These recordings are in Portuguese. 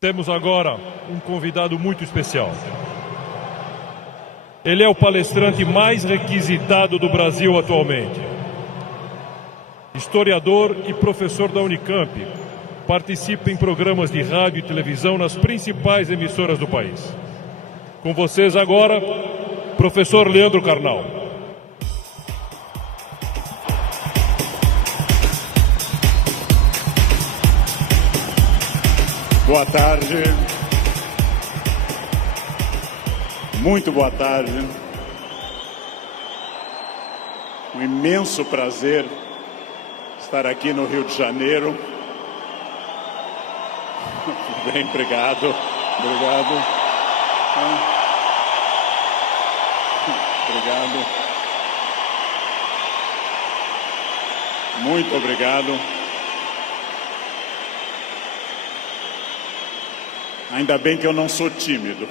Temos agora um convidado muito especial. Ele é o palestrante mais requisitado do Brasil atualmente. Historiador e professor da Unicamp. Participa em programas de rádio e televisão nas principais emissoras do país. Com vocês agora, professor Leandro Carnal. Boa tarde. Muito boa tarde. Um imenso prazer estar aqui no Rio de Janeiro. Bem, obrigado. Obrigado. Obrigado. Muito obrigado. Ainda bem que eu não sou tímido.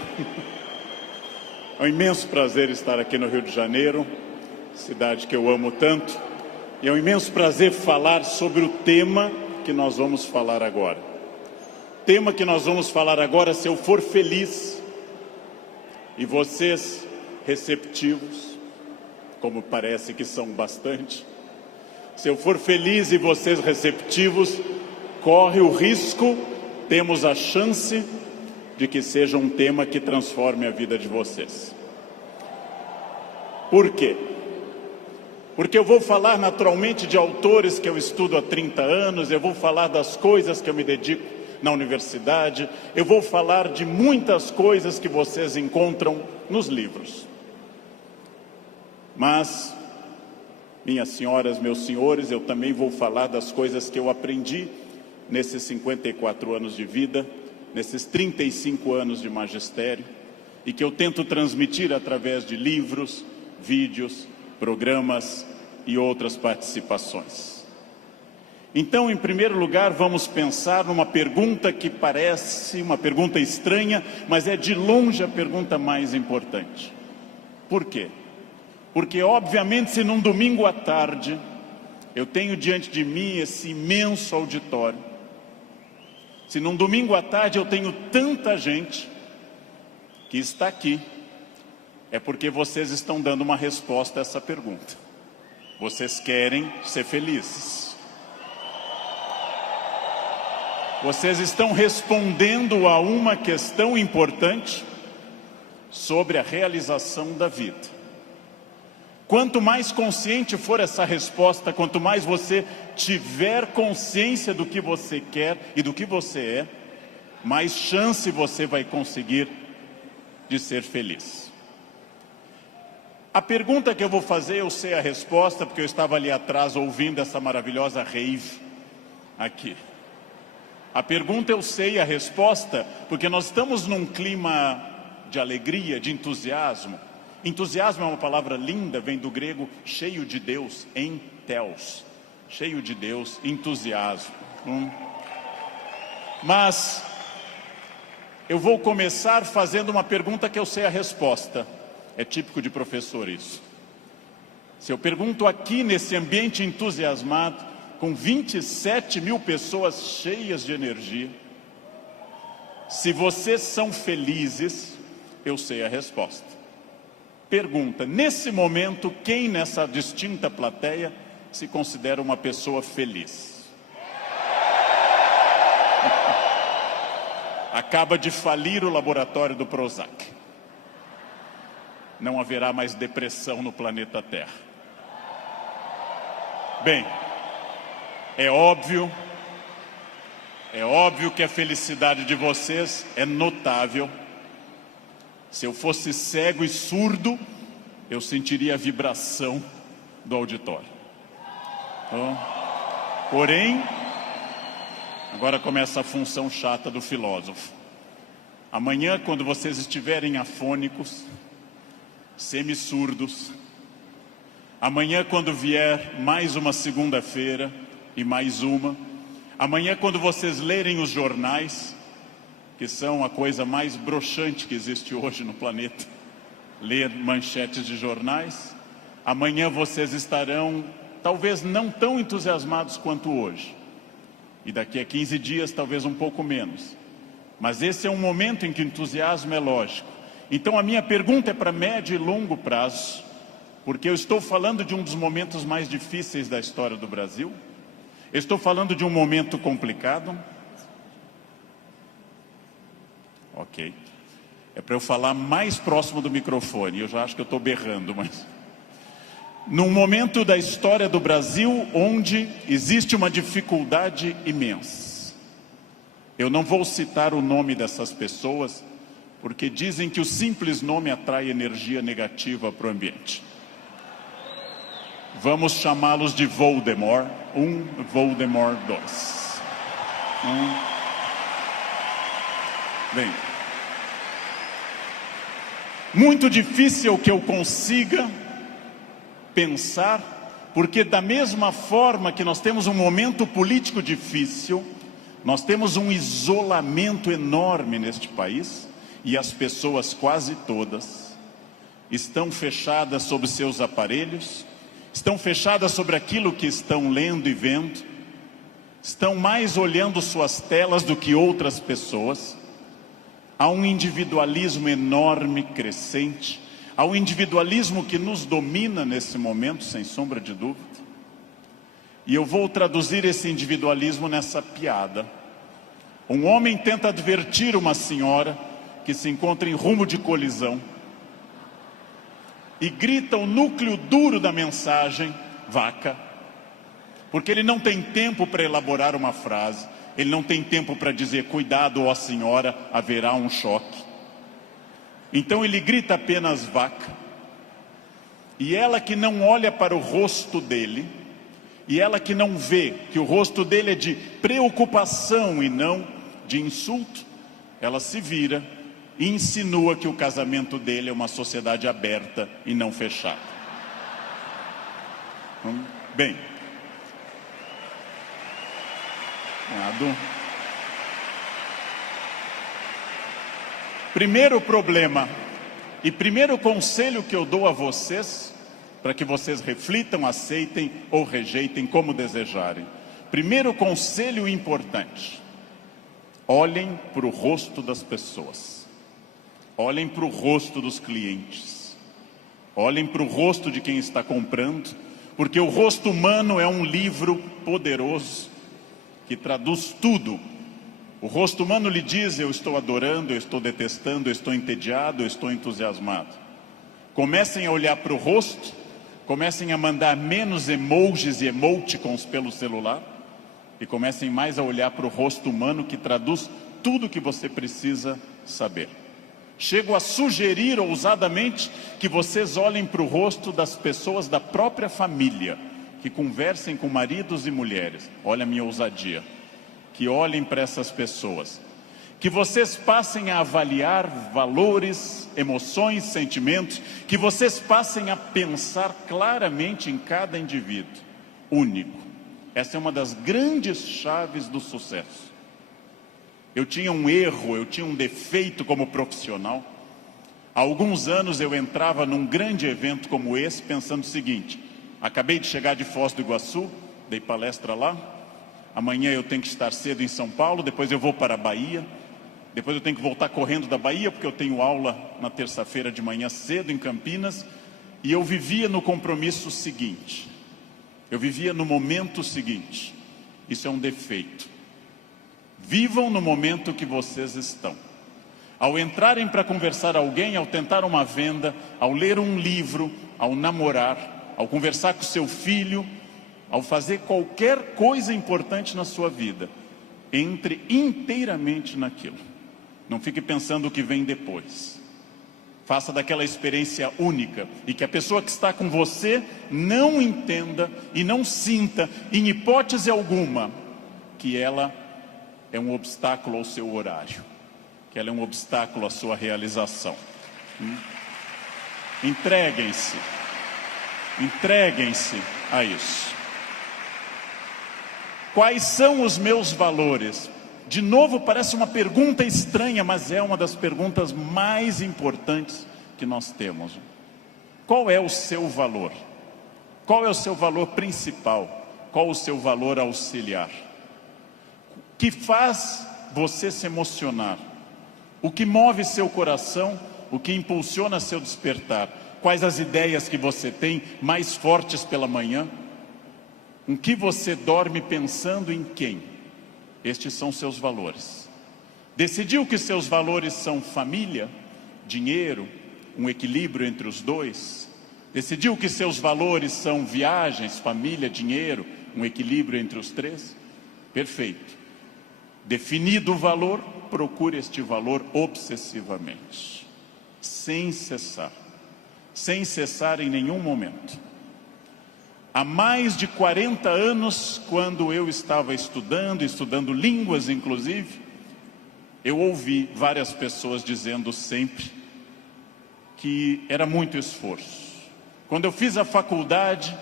É um imenso prazer estar aqui no Rio de Janeiro, cidade que eu amo tanto. E é um imenso prazer falar sobre o tema que nós vamos falar agora. O tema que nós vamos falar agora, se eu for feliz, e vocês receptivos, como parece que são bastante, se eu for feliz e vocês receptivos, corre o risco, temos a chance de que seja um tema que transforme a vida de vocês. Por quê? Porque eu vou falar naturalmente de autores que eu estudo há 30 anos, eu vou falar das coisas que eu me dedico na universidade, eu vou falar de muitas coisas que vocês encontram nos livros. Mas, minhas senhoras, meus senhores, eu também vou falar das coisas que eu aprendi nesses 54 anos de vida, nesses 35 anos de magistério, e que eu tento transmitir através de livros, vídeos, programas e outras participações. Então, em primeiro lugar, vamos pensar numa pergunta que parece uma pergunta estranha, mas é de longe a pergunta mais importante. Por quê? Porque, obviamente, se num domingo à tarde eu tenho diante de mim esse imenso auditório, se num domingo à tarde eu tenho tanta gente que está aqui, é porque vocês estão dando uma resposta a essa pergunta. Vocês querem ser felizes. Vocês estão respondendo a uma questão importante sobre a realização da vida. Quanto mais consciente for essa resposta, quanto mais você tiver consciência do que você quer e do que você é, mais chance você vai conseguir de ser feliz. A pergunta que eu vou fazer, eu sei a resposta, porque eu estava ali atrás ouvindo essa maravilhosa rave aqui. A pergunta eu sei a resposta, porque nós estamos num clima de alegria, de entusiasmo. Entusiasmo é uma palavra linda, vem do grego cheio de Deus, entheos. Cheio de Deus, entusiasmo. Mas eu vou começar fazendo uma pergunta que eu sei a resposta. É típico de professor isso. Se eu pergunto aqui nesse ambiente entusiasmado, com 27 mil pessoas cheias de energia, se vocês são felizes, eu sei a resposta. Pergunta, nesse momento, quem nessa distinta plateia se considera uma pessoa feliz? Acaba de falir o laboratório do Prozac. Não haverá mais depressão no planeta Terra. Bem, é óbvio que a felicidade de vocês é notável. Se eu fosse cego e surdo, eu sentiria a vibração do auditório. Porém, agora começa a função chata do filósofo. Amanhã, quando vocês estiverem afônicos, semissurdos, amanhã, quando vier mais uma segunda-feira e mais uma, amanhã, quando vocês lerem os jornais, que são a coisa mais broxante que existe hoje no planeta, ler manchetes de jornais, amanhã vocês estarão talvez não tão entusiasmados quanto hoje. E daqui a 15 dias, talvez um pouco menos. Mas esse é um momento em que o entusiasmo é lógico. Então a minha pergunta é para médio e longo prazo, porque eu estou falando de um dos momentos mais difíceis da história do Brasil. Eu estou falando de um momento complicado. Ok. É para eu falar mais próximo do microfone. Eu já acho que eu estou berrando, mas... Num momento da história do Brasil onde existe uma dificuldade imensa. Eu não vou citar o nome dessas pessoas, porque dizem que o simples nome atrai energia negativa para o ambiente. Vamos chamá-los de Voldemort 1, Voldemort 2. Bem, muito difícil que eu consiga pensar, porque da mesma forma que nós temos um momento político difícil, nós temos um isolamento enorme neste país, e as pessoas quase todas estão fechadas sobre seus aparelhos, estão fechadas sobre aquilo que estão lendo e vendo, estão mais olhando suas telas do que outras pessoas. Há um individualismo enorme, crescente, há um individualismo que nos domina nesse momento, sem sombra de dúvida. E eu vou traduzir esse individualismo nessa piada. Um homem tenta advertir uma senhora que se encontra em rumo de colisão e grita o núcleo duro da mensagem, vaca, porque ele não tem tempo para elaborar uma frase, ele não tem tempo para dizer, cuidado, ó senhora, haverá um choque. Então ele grita apenas vaca, e ela que não olha para o rosto dele, e ela que não vê que o rosto dele é de preocupação e não de insulto, ela se vira e insinua que o casamento dele é uma sociedade aberta e não fechada. Bem, primeiro problema e primeiro conselho que eu dou a vocês, para que vocês reflitam, aceitem ou rejeitem como desejarem. Primeiro conselho importante: olhem para o rosto das pessoas. Olhem para o rosto dos clientes. Olhem para o rosto de quem está comprando, porque o rosto humano é um livro poderoso que traduz tudo. O rosto humano lhe diz, eu estou adorando, eu estou detestando, eu estou entediado, eu estou entusiasmado. Comecem a olhar para o rosto, comecem a mandar menos emojis e emoticons pelo celular e comecem mais a olhar para o rosto humano que traduz tudo o que você precisa saber. Chego a sugerir ousadamente que vocês olhem para o rosto das pessoas da própria família, que conversem com maridos e mulheres. Olha a minha ousadia. Que olhem para essas pessoas. Que vocês passem a avaliar valores, emoções, sentimentos. Que vocês passem a pensar claramente em cada indivíduo único. Essa é uma das grandes chaves do sucesso. Eu tinha um erro, eu tinha um defeito como profissional. Há alguns anos eu entrava num grande evento como esse pensando o seguinte: acabei de chegar de Foz do Iguaçu, dei palestra lá, amanhã eu tenho que estar cedo em São Paulo, depois eu vou para a Bahia, depois eu tenho que voltar correndo da Bahia porque eu tenho aula na terça-feira de manhã cedo em Campinas. E eu vivia no compromisso seguinte, eu vivia no momento seguinte. Isso é um defeito. Vivam no momento que vocês estão. Ao entrarem para conversar com alguém, ao tentar uma venda, ao ler um livro, ao namorar, ao conversar com seu filho, ao fazer qualquer coisa importante na sua vida, entre inteiramente naquilo. Não fique pensando o que vem depois. Faça daquela experiência única e que a pessoa que está com você não entenda e não sinta, em hipótese alguma, que ela é um obstáculo ao seu horário, que ela é um obstáculo à sua realização. Entreguem-se a isso. Quais são os meus valores? De novo, parece uma pergunta estranha, mas é uma das perguntas mais importantes que nós temos. Qual é o seu valor? Qual é o seu valor principal? Qual o seu valor auxiliar? Que faz você se emocionar? O que move seu coração, o que impulsiona seu despertar? Quais as ideias que você tem mais fortes pela manhã? Com que você dorme pensando em quem? Estes são seus valores. Decidiu que seus valores são família, dinheiro, um equilíbrio entre os dois? Decidiu que seus valores são viagens, família, dinheiro, um equilíbrio entre os três? Perfeito. Definido o valor, procure este valor obsessivamente, sem cessar em nenhum momento. Há mais de 40 anos, quando eu estava estudando línguas inclusive, eu ouvi várias pessoas dizendo sempre que era muito esforço. Quando eu fiz a faculdade,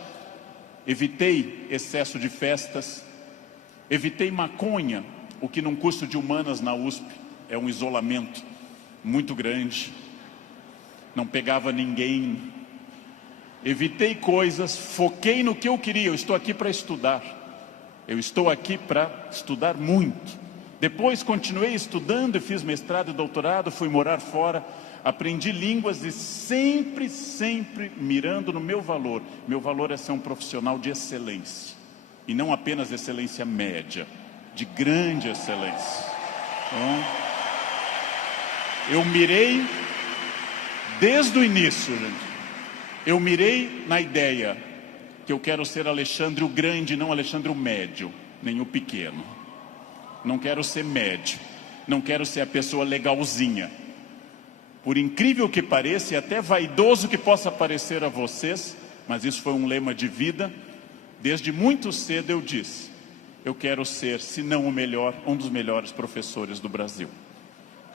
evitei excesso de festas, evitei maconha, o que num curso de humanas na USP é um isolamento muito grande. Não pegava ninguém. Evitei coisas, foquei no que eu queria. Eu estou aqui para estudar. Eu estou aqui para estudar muito. Depois continuei estudando e fiz mestrado e doutorado, fui morar fora, aprendi línguas e sempre mirando no meu valor. Meu valor é ser um profissional de excelência. E não apenas excelência média, de grande excelência. Então, eu mirei desde o início, gente. Eu mirei na ideia que eu quero ser Alexandre o Grande, não Alexandre o Médio, nem o Pequeno. Não quero ser médio, não quero ser a pessoa legalzinha. Por incrível que pareça, e até vaidoso que possa parecer a vocês, mas isso foi um lema de vida, desde muito cedo eu disse: eu quero ser, se não o melhor, um dos melhores professores do Brasil.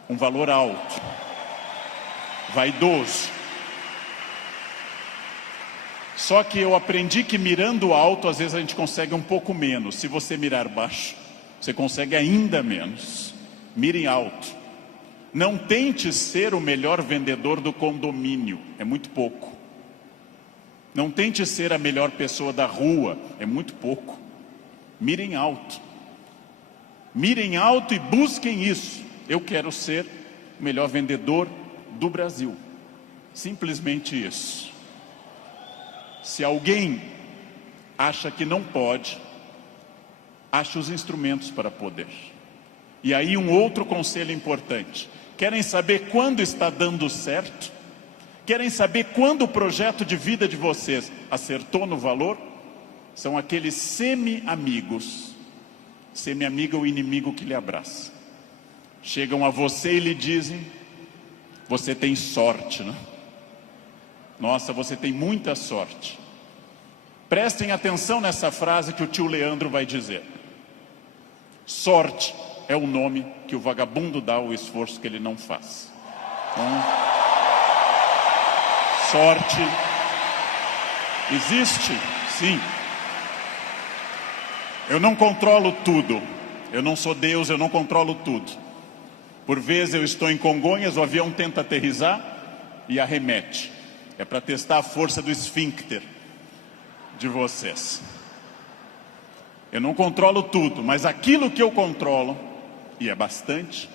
Um valor alto, vaidoso. Só que eu aprendi que mirando alto, às vezes a gente consegue um pouco menos. Se você mirar baixo, você consegue ainda menos. Mire alto. Não tente ser o melhor vendedor do condomínio, é muito pouco. Não tente ser a melhor pessoa da rua, é muito pouco. Mirem alto. Mirem alto e busquem isso. Eu quero ser o melhor vendedor do Brasil. Simplesmente isso. Se alguém acha que não pode, ache os instrumentos para poder. E aí um outro conselho importante. Querem saber quando está dando certo? Querem saber quando o projeto de vida de vocês acertou no valor? São aqueles semi-amigos. Semi-amigo é o inimigo que lhe abraça. Chegam a você e lhe dizem: você tem sorte, né? Nossa, você tem muita sorte. Prestem atenção nessa frase que o tio Leandro vai dizer. Sorte é o nome que o vagabundo dá ao esforço que ele não faz. Então, sorte existe, sim. Eu não controlo tudo. Eu não sou Deus, eu não controlo tudo. Por vezes eu estou em Congonhas, o avião tenta aterrissar e arremete. É para testar a força do esfíncter de vocês. Eu não controlo tudo, mas aquilo que eu controlo, e é bastante,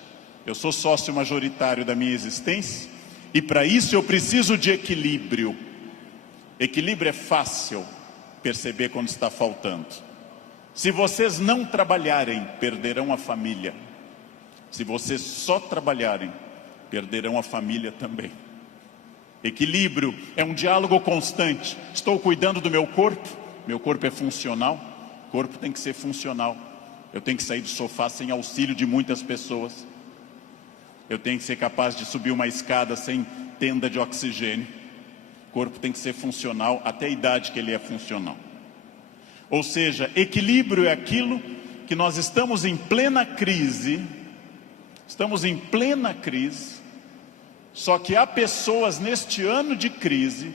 eu sou sócio majoritário da minha existência, e para isso eu preciso de equilíbrio. Equilíbrio é fácil perceber quando está faltando. Se vocês não trabalharem, perderão a família. Se vocês só trabalharem, perderão a família também. Equilíbrio é um diálogo constante. Estou cuidando do meu corpo é funcional, o corpo tem que ser funcional. Eu tenho que sair do sofá sem auxílio de muitas pessoas. Eu tenho que ser capaz de subir uma escada sem tenda de oxigênio. O corpo tem que ser funcional até a idade que ele é funcional. Ou seja, equilíbrio é aquilo que nós estamos em plena crise. Estamos em plena crise. Só que há pessoas neste ano de crise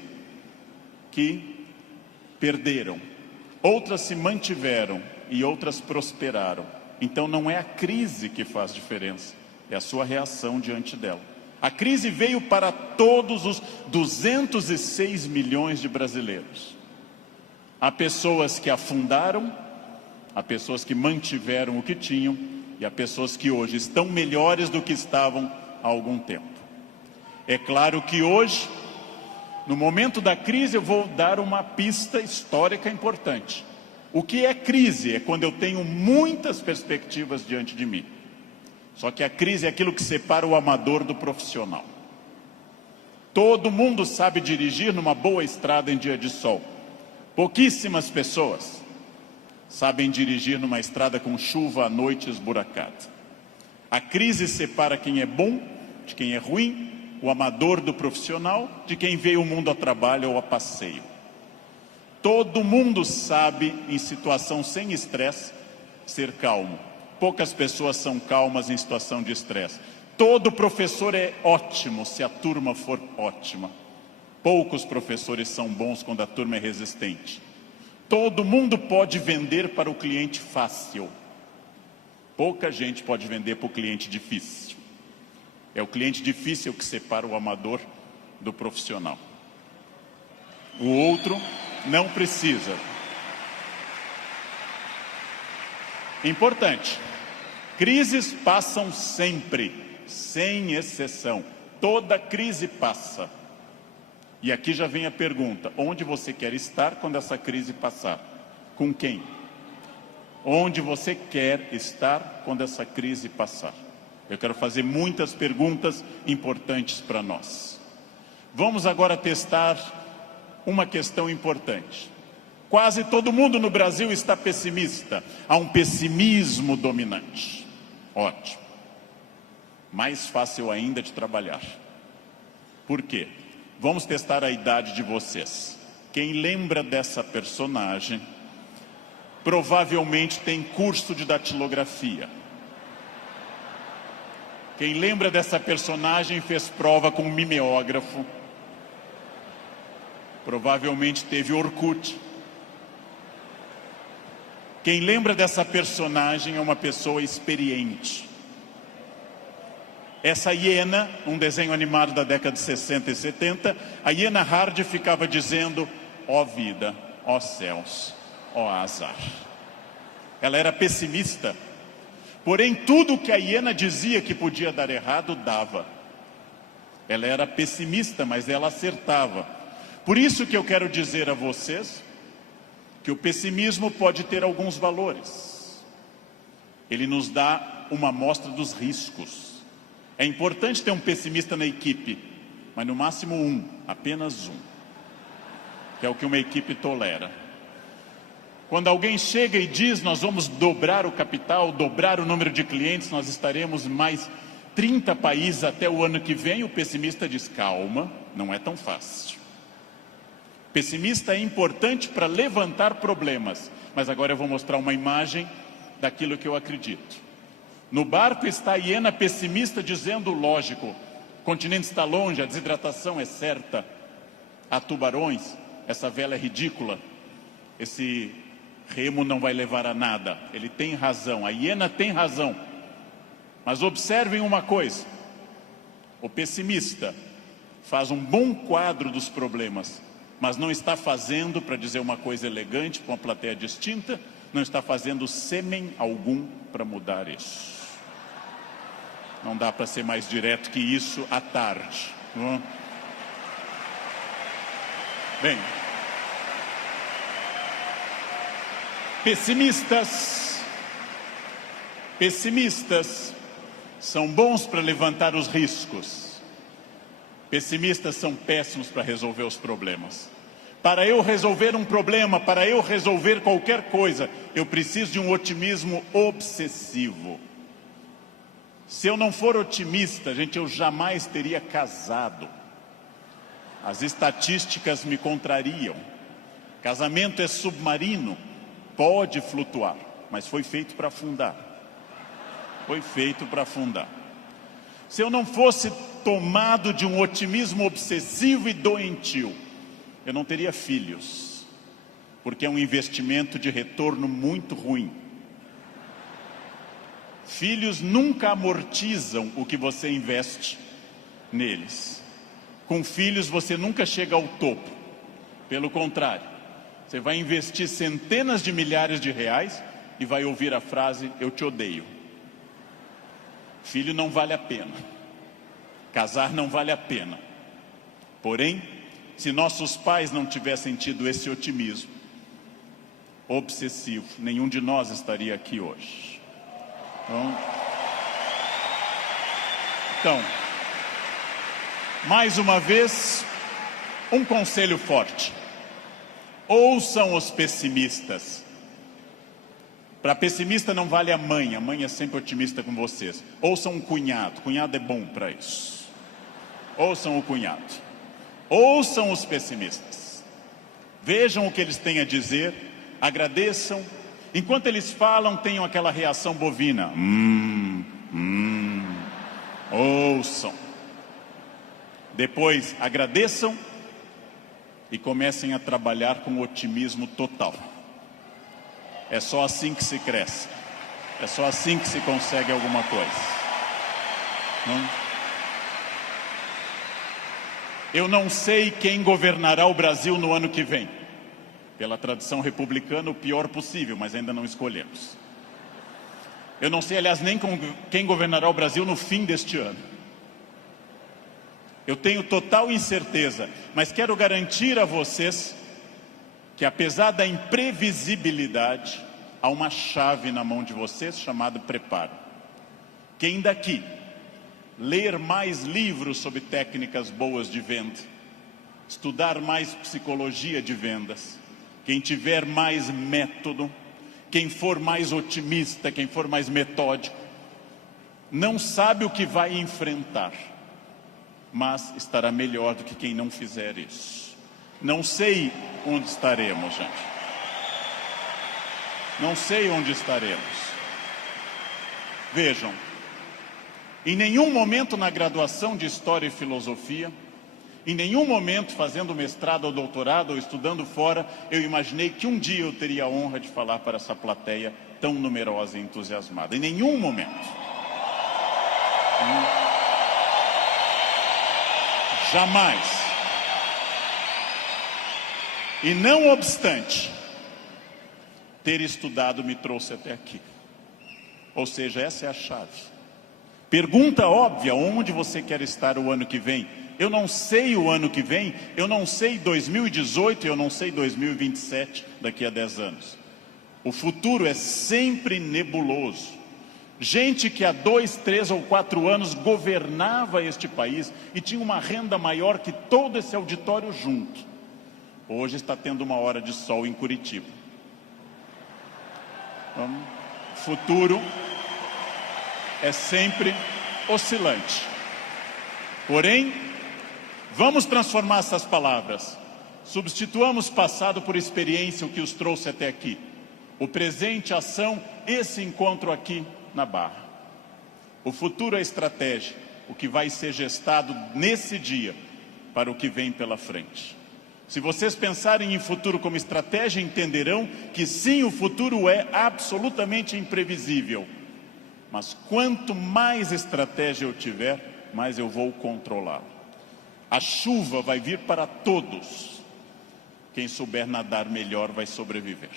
que perderam. Outras se mantiveram e outras prosperaram. Então não é a crise que faz diferença, é a sua reação diante dela. A crise veio para todos os 206 milhões de brasileiros. Há pessoas que afundaram, há pessoas que mantiveram o que tinham, e há pessoas que hoje estão melhores do que estavam há algum tempo. É claro que hoje, no momento da crise, eu vou dar uma pista histórica importante. O que é crise? É quando eu tenho muitas perspectivas diante de mim. Só que a crise é aquilo que separa o amador do profissional. Todo mundo sabe dirigir numa boa estrada em dia de sol. Pouquíssimas pessoas sabem dirigir numa estrada com chuva à noite esburacada. A crise separa quem é bom de quem é ruim, o amador do profissional, de quem veio ao mundo a trabalho ou a passeio. Todo mundo sabe, em situação sem estresse, ser calmo. Poucas pessoas são calmas em situação de estresse. Todo professor é ótimo se a turma for ótima. Poucos professores são bons quando a turma é resistente. Todo mundo pode vender para o cliente fácil. Pouca gente pode vender para o cliente difícil. É o cliente difícil que separa o amador do profissional. O outro não precisa. Importante. Crises passam sempre, sem exceção. Toda crise passa. E aqui já vem a pergunta: onde você quer estar quando essa crise passar? Com quem? Onde você quer estar quando essa crise passar? Eu quero fazer muitas perguntas importantes para nós. Vamos agora testar uma questão importante. Quase todo mundo no Brasil está pessimista. Há um pessimismo dominante. Ótimo. Mais fácil ainda de trabalhar. Por quê? Vamos testar a idade de vocês. Quem lembra dessa personagem, provavelmente tem curso de datilografia. Quem lembra dessa personagem fez prova com um mimeógrafo. Provavelmente teve Orkut. Quem lembra dessa personagem é uma pessoa experiente. Essa hiena, um desenho animado da década de 60 e 70, a hiena Hard ficava dizendo: ó vida, ó céus, ó azar. Ela era pessimista, porém tudo o que a hiena dizia que podia dar errado, dava. Ela era pessimista, mas ela acertava. Por isso que eu quero dizer a vocês que o pessimismo pode ter alguns valores. Ele nos dá uma amostra dos riscos. É importante ter um pessimista na equipe, mas no máximo um, apenas um, que é o que uma equipe tolera. Quando alguém chega e diz: nós vamos dobrar o capital, dobrar o número de clientes, nós estaremos mais 30 países até o ano que vem, o pessimista diz: calma, não é tão fácil. Pessimista é importante para levantar problemas, mas agora eu vou mostrar uma imagem daquilo que eu acredito. No barco está a hiena pessimista dizendo: lógico, o continente está longe, a desidratação é certa, há tubarões, essa vela é ridícula, esse remo não vai levar a nada. Ele tem razão, a hiena tem razão. Mas observem uma coisa: o pessimista faz um bom quadro dos problemas, mas não está fazendo, para dizer uma coisa elegante para uma plateia distinta, não está fazendo sêmen algum para mudar isso. Não dá para ser mais direto que isso à tarde. Não? Bem, pessimistas são bons para levantar os riscos. Pessimistas são péssimos para resolver os problemas. Para eu resolver um problema, para eu resolver qualquer coisa, eu preciso de um otimismo obsessivo. Se eu não for otimista, gente, eu jamais teria casado. As estatísticas me contrariam. Casamento é submarino, pode flutuar, mas foi feito para afundar. Foi feito para afundar. Se eu não fosse tomado de um otimismo obsessivo e doentio, eu não teria filhos, porque é um investimento de retorno muito ruim. Filhos nunca amortizam o que você investe neles. Com filhos você nunca chega ao topo. Pelo contrário, você vai investir centenas de milhares de reais e vai ouvir a frase: eu te odeio. Filho não vale a pena. Casar não vale a pena. Porém, se nossos pais não tivessem tido esse otimismo obsessivo, nenhum de nós estaria aqui hoje. Então, mais uma vez, um conselho forte. Ouçam os pessimistas. Para pessimista não vale a mãe é sempre otimista com vocês. Ouçam um cunhado é bom para isso. Ouçam o cunhado. Ouçam os pessimistas. Vejam o que eles têm a dizer, agradeçam. Enquanto eles falam, tenham aquela reação bovina. Ouçam. Depois agradeçam e comecem a trabalhar com otimismo total. É só assim que se cresce. É só assim que se consegue alguma coisa. Eu não sei quem governará o Brasil no ano que vem. Pela tradição republicana, o pior possível, mas ainda não escolhemos. Eu não sei, aliás, nem quem governará o Brasil no fim deste ano. Eu tenho total incerteza, mas quero garantir a vocês que, apesar da imprevisibilidade, há uma chave na mão de vocês chamada preparo. Quem daqui ler mais livros sobre técnicas boas de venda, estudar mais psicologia de vendas, quem tiver mais método, quem for mais otimista, quem for mais metódico, não sabe o que vai enfrentar, mas estará melhor do que quem não fizer isso. Não sei onde estaremos, gente. Não sei onde estaremos. Vejam, em nenhum momento na graduação de História e Filosofia, em nenhum momento fazendo mestrado ou doutorado ou estudando fora, eu imaginei que um dia eu teria a honra de falar para essa plateia tão numerosa e entusiasmada. Em nenhum momento. Jamais. E não obstante, ter estudado me trouxe até aqui. Ou seja, essa é a chave. Pergunta óbvia, onde você quer estar o ano que vem? Eu não sei o ano que vem, eu não sei 2018, eu não sei 2027, daqui a 10 anos. O futuro é sempre nebuloso. Gente que há 2, 3 ou 4 anos governava este país e tinha uma renda maior que todo esse auditório junto. Hoje está tendo uma hora de sol em Curitiba. O futuro é sempre oscilante. Porém, vamos transformar essas palavras. Substituamos passado por experiência, o que os trouxe até aqui. O presente, ação, esse encontro aqui na Barra. O futuro é estratégia, o que vai ser gestado nesse dia para o que vem pela frente. Se vocês pensarem em futuro como estratégia, entenderão que sim, o futuro é absolutamente imprevisível. Mas quanto mais estratégia eu tiver, mais eu vou controlá-lo. A chuva vai vir para todos. Quem souber nadar melhor vai sobreviver.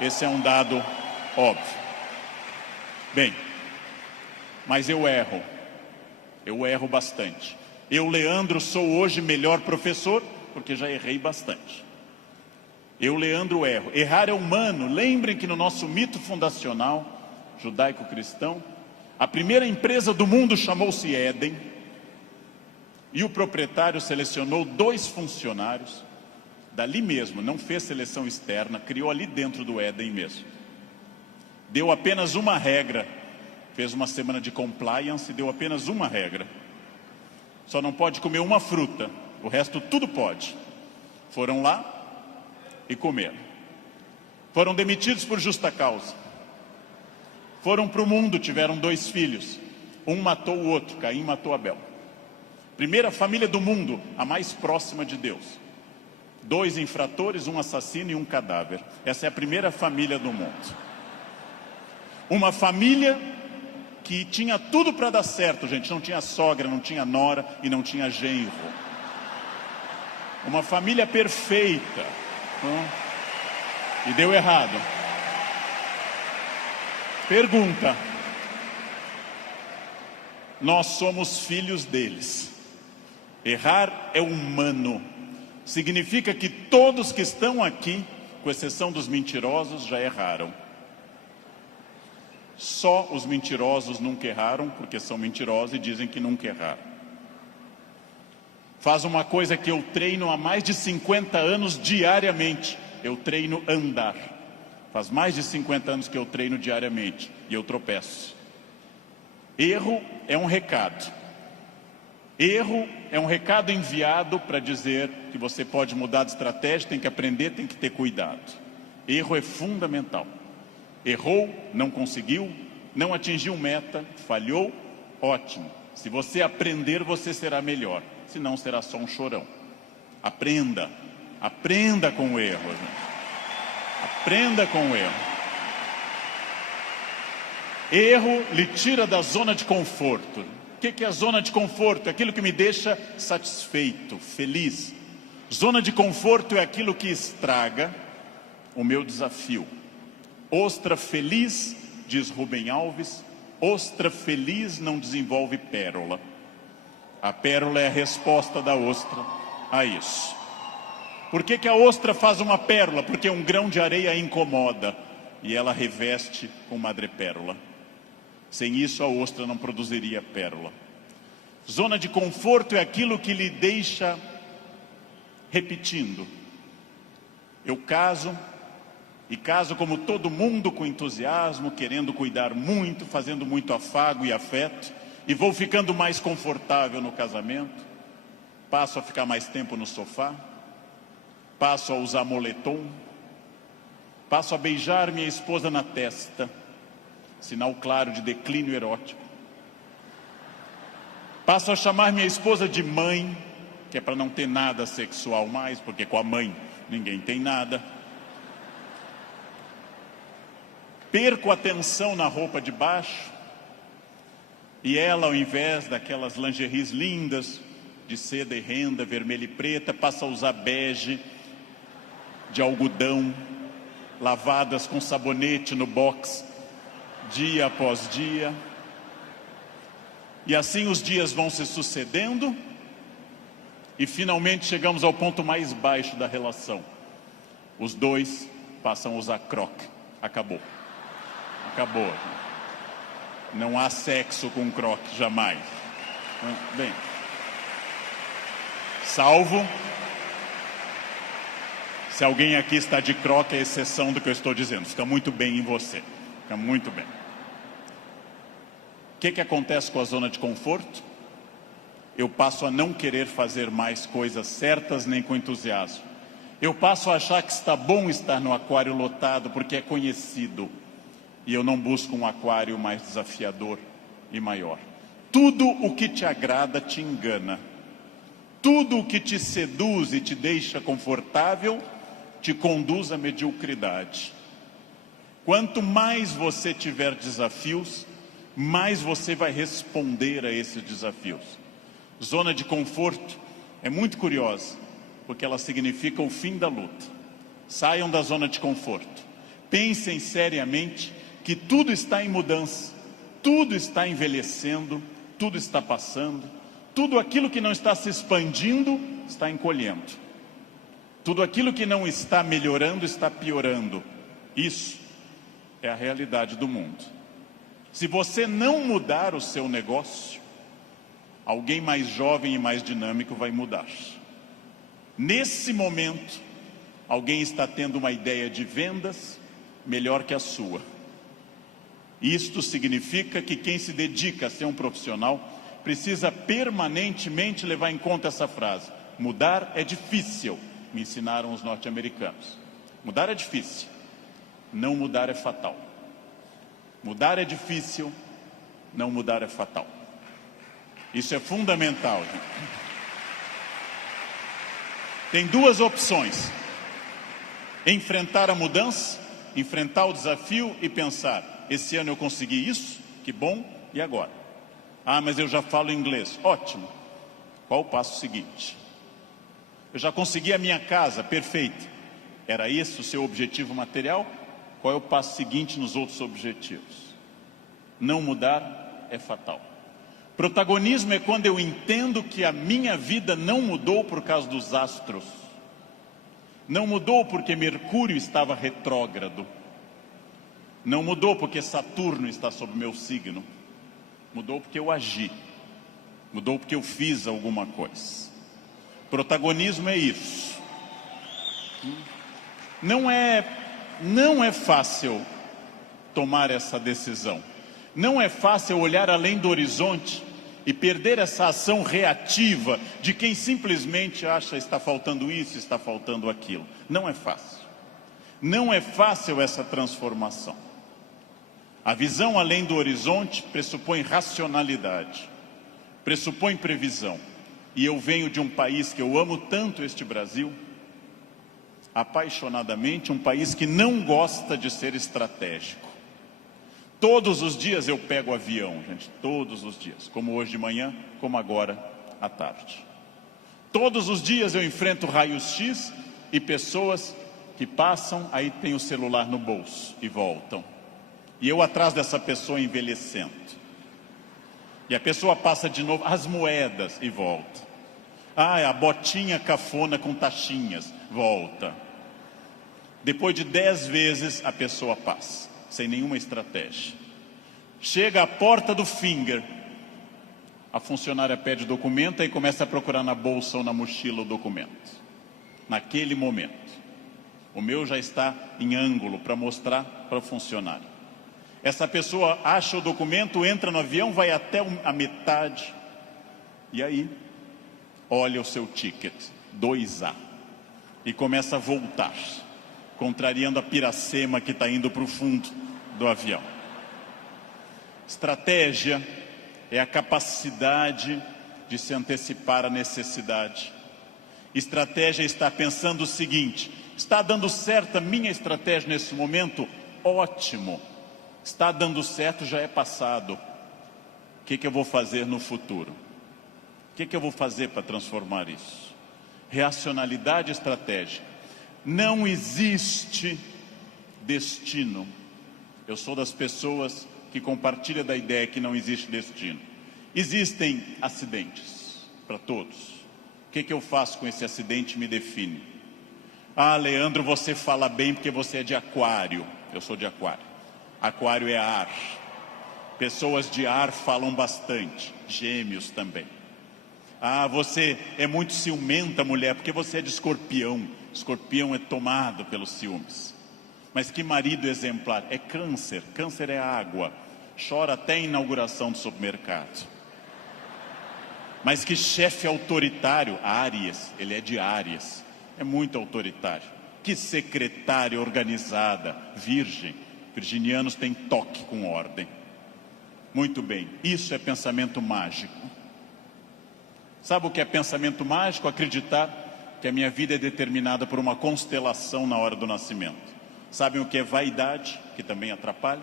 Esse é um dado óbvio. Bem, mas eu erro. Eu erro bastante. Eu, Leandro, sou hoje melhor professor, porque já errei bastante. Eu, Leandro, erro. Errar é humano. Lembrem que no nosso mito fundacional judaico-cristão, a primeira empresa do mundo chamou-se Éden, e o proprietário selecionou 2 funcionários, dali mesmo, não fez seleção externa, criou ali dentro do Éden mesmo. Deu apenas uma regra, fez uma semana de compliance e deu apenas uma regra. Só não pode comer uma fruta, o resto tudo pode. Foram lá e comeram. Foram demitidos por justa causa. Foram para o mundo, tiveram 2 filhos. Um matou o outro, Caim matou Abel. Primeira família do mundo, a mais próxima de Deus. 2 infratores, um assassino e um cadáver. Essa é a primeira família do mundo. Uma família que tinha tudo para dar certo, gente. Não tinha sogra, não tinha nora e não tinha genro. Uma família perfeita. E deu errado. Pergunta. nós somos filhos deles. Errar é humano. Significa que todos que estão aqui, com exceção dos mentirosos, já erraram. Só os mentirosos nunca erraram, porque são mentirosos e dizem que nunca erraram. Faz uma coisa que eu treino há mais de 50 anos diariamente. Eu treino andar. Faz mais de 50 anos que eu treino diariamente e eu tropeço. Erro é um recado. Erro é um recado enviado para dizer que você pode mudar de estratégia, tem que aprender, tem que ter cuidado. Erro é fundamental. Errou, não conseguiu, não atingiu meta, falhou, ótimo. Se você aprender, você será melhor. Senão será só um chorão. Aprenda. Aprenda com o erro, gente. Aprenda com o erro. Erro lhe tira da zona de conforto. O que é a zona de conforto? É aquilo que me deixa satisfeito, feliz. Zona de conforto é aquilo que estraga o meu desafio. Ostra feliz, diz Rubem Alves, ostra feliz não desenvolve pérola. A pérola é a resposta da ostra a isso. Por que a ostra faz uma pérola? Porque um grão de areia a incomoda e ela reveste com madrepérola. Sem isso a ostra não produziria pérola. Zona de conforto é aquilo que lhe deixa repetindo. Eu caso, e caso como todo mundo com entusiasmo, querendo cuidar muito, fazendo muito afago e afeto, e vou ficando mais confortável no casamento, passo a ficar mais tempo no sofá, passo a usar moletom, passo a beijar minha esposa na testa, sinal claro de declínio erótico. Passo a chamar minha esposa de mãe, que é para não ter nada sexual mais, porque com a mãe ninguém tem nada. Perco a atenção na roupa de baixo, e ela, ao invés daquelas lingeries lindas, de seda e renda, vermelha e preta, passa a usar bege, de algodão, lavadas com sabonete no box, dia após dia. E assim os dias vão se sucedendo, e finalmente chegamos ao ponto mais baixo da relação. Os dois passam a usar croque. Acabou. Acabou. Não há sexo com croque, jamais. Bem, salvo se alguém aqui está de croque, é exceção do que eu estou dizendo. Fica muito bem em você. Fica muito bem. O que acontece com a zona de conforto? Eu passo a não querer fazer mais coisas certas nem com entusiasmo. Eu passo a achar que está bom estar no aquário lotado porque é conhecido. E eu não busco um aquário mais desafiador e maior. Tudo o que te agrada te engana. Tudo o que te seduz e te deixa confortável te conduz à mediocridade. Quanto mais você tiver desafios, mais você vai responder a esses desafios. Zona de conforto é muito curiosa, porque ela significa o fim da luta. Saiam da zona de conforto. Pensem seriamente que tudo está em mudança, tudo está envelhecendo, tudo está passando, tudo aquilo que não está se expandindo está encolhendo. Tudo aquilo que não está melhorando está piorando. Isso é a realidade do mundo. Se você não mudar o seu negócio, alguém mais jovem e mais dinâmico vai mudar. Nesse momento, alguém está tendo uma ideia de vendas melhor que a sua. Isto significa que quem se dedica a ser um profissional precisa permanentemente levar em conta essa frase: mudar é difícil, me ensinaram os norte-americanos. Mudar é difícil, não mudar é fatal. Mudar é difícil, não mudar é fatal. Isso é fundamental, gente. Tem duas opções: enfrentar a mudança, enfrentar o desafio e pensar: esse ano eu consegui isso, que bom, e agora? Ah, mas eu já falo inglês. Ótimo. Qual o passo seguinte? Eu já consegui a minha casa, perfeito. Era esse o seu objetivo material? Qual é o passo seguinte nos outros objetivos? Não mudar é fatal. Protagonismo é quando eu entendo que a minha vida não mudou por causa dos astros. Não mudou porque Mercúrio estava retrógrado. Não mudou porque Saturno está sob meu signo. Mudou porque eu agi. Mudou porque eu fiz alguma coisa. Protagonismo é isso. Não é fácil tomar essa decisão. Não é fácil olhar além do horizonte e perder essa ação reativa de quem simplesmente acha está faltando isso, está faltando aquilo. Não é fácil. Não é fácil essa transformação. A visão além do horizonte pressupõe racionalidade, pressupõe previsão. E eu venho de um país que eu amo tanto, este Brasil, apaixonadamente, um país que não gosta de ser estratégico. Todos os dias eu pego avião, gente, todos os dias, como hoje de manhã, como agora à tarde. Todos os dias eu enfrento raios-x e pessoas que passam, aí tem o celular no bolso e voltam. E eu atrás dessa pessoa envelhecendo. E a pessoa passa de novo, as moedas, e volta. A botinha cafona com taxinhas, volta. Depois de 10 vezes a pessoa passa, sem nenhuma estratégia. Chega à porta do Finger, a funcionária pede o documento e começa a procurar na bolsa ou na mochila o documento. Naquele momento, o meu já está em ângulo para mostrar para o funcionário. Essa pessoa acha o documento, entra no avião, vai até a metade e aí olha o seu ticket, 2A, e começa a voltar, contrariando a piracema que está indo para o fundo do avião. Estratégia é a capacidade de se antecipar à necessidade. Estratégia é estar pensando o seguinte: está dando certo a minha estratégia nesse momento? Ótimo. Está dando certo, já é passado. O que eu vou fazer no futuro? O que eu vou fazer para transformar isso? Racionalidade e estratégia. Não existe destino. Eu sou das pessoas que compartilha da ideia que não existe destino. Existem acidentes para todos. O que eu faço com esse acidente me define. Leandro, você fala bem porque você é de aquário. Eu sou de aquário. Aquário é ar. Pessoas de ar falam bastante. Gêmeos também. Você é muito ciumenta, mulher, porque você é de escorpião. Escorpião é tomado pelos ciúmes. Mas que marido exemplar? É câncer. Câncer é água. Chora até a inauguração do supermercado. Mas que chefe autoritário? Áries. Ele é de Áries. É muito autoritário. Que secretária organizada? Virgem. Virginianos têm toque com ordem. Muito bem. Isso é pensamento mágico. Sabe o que é pensamento mágico? Acreditar que a minha vida é determinada por uma constelação na hora do nascimento. Sabem o que é vaidade, que também atrapalha?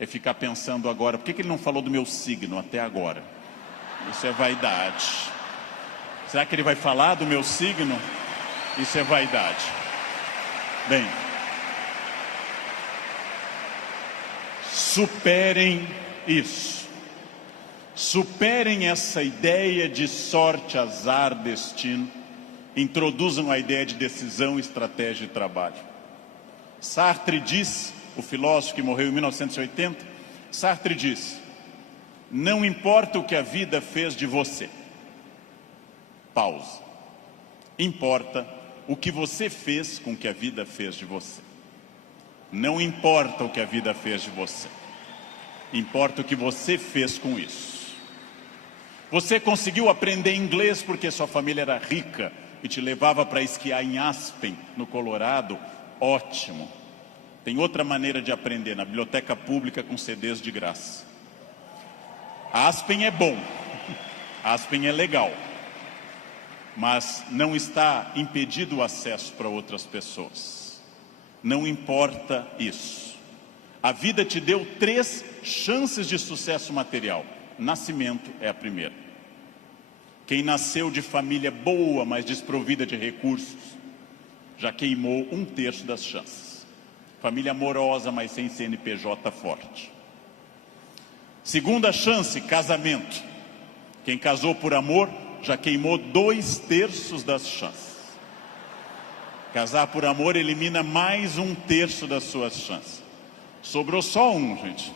É ficar pensando agora, por que ele não falou do meu signo até agora? Isso é vaidade. Será que ele vai falar do meu signo? Isso é vaidade. Bem, superem isso. Superem essa ideia de sorte, azar, destino. Introduzam a ideia de decisão, estratégia e trabalho. Sartre disse, o filósofo que morreu em 1980, Sartre disse: não importa o que a vida fez de você. Pausa. Importa o que você fez com o que a vida fez de você. Não importa o que a vida fez de você. Importa o que você fez com isso. Você conseguiu aprender inglês porque sua família era rica e te levava para esquiar em Aspen, no Colorado? Ótimo. Tem outra maneira de aprender, na biblioteca pública com CDs de graça. Aspen é bom, Aspen é legal, mas não está impedido o acesso para outras pessoas. Não importa isso. A vida te deu 3 chances de sucesso material. Nascimento é a primeira. Quem nasceu de família boa, mas desprovida de recursos, já queimou 1/3 das chances. Família amorosa, mas sem CNPJ forte. Segunda chance, casamento. Quem casou por amor já queimou 2/3 das chances. Casar por amor elimina mais 1/3 das suas chances. Sobrou só um, gente.